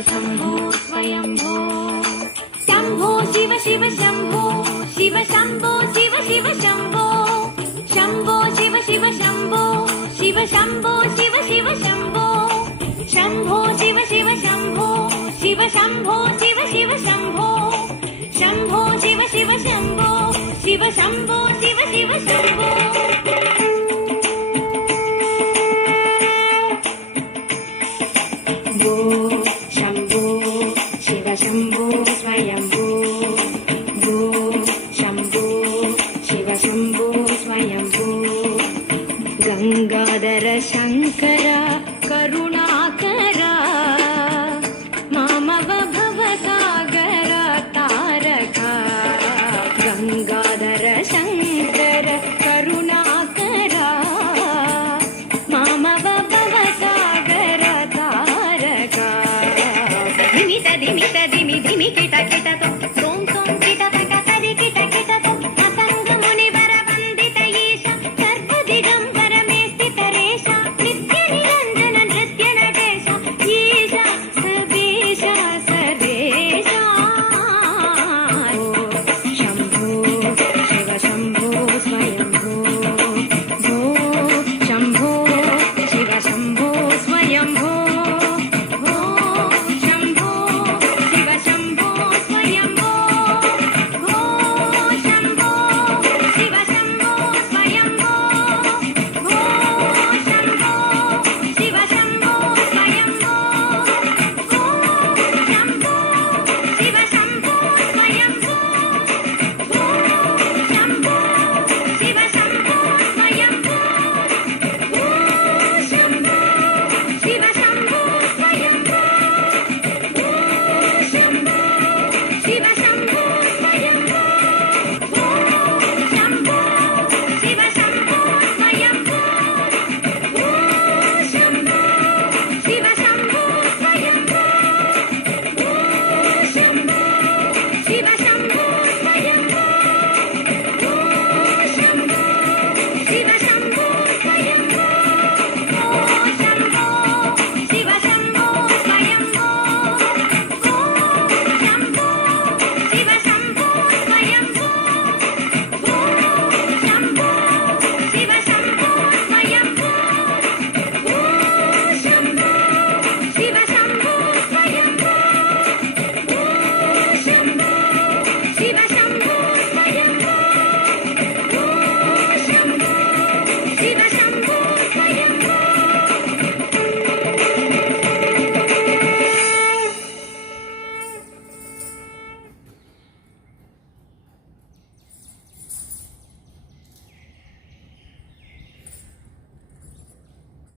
शंभो स्वयंभो शंभो शिव शिव शंभो शिव शंभो शिव शिव शंभो शंभो शिव शिव शंभो शिव शंभो शिव शिव शंभो शंभो शिव शिव शंभो शिव शंभो शिव शिव शंभो शंभो शिव शिव शंभो शिव शंभो शिव शिव शंभो शंभो स्वयंभो भो शंभो शिव शंभो स्वयंभो गंगाधर शंकरा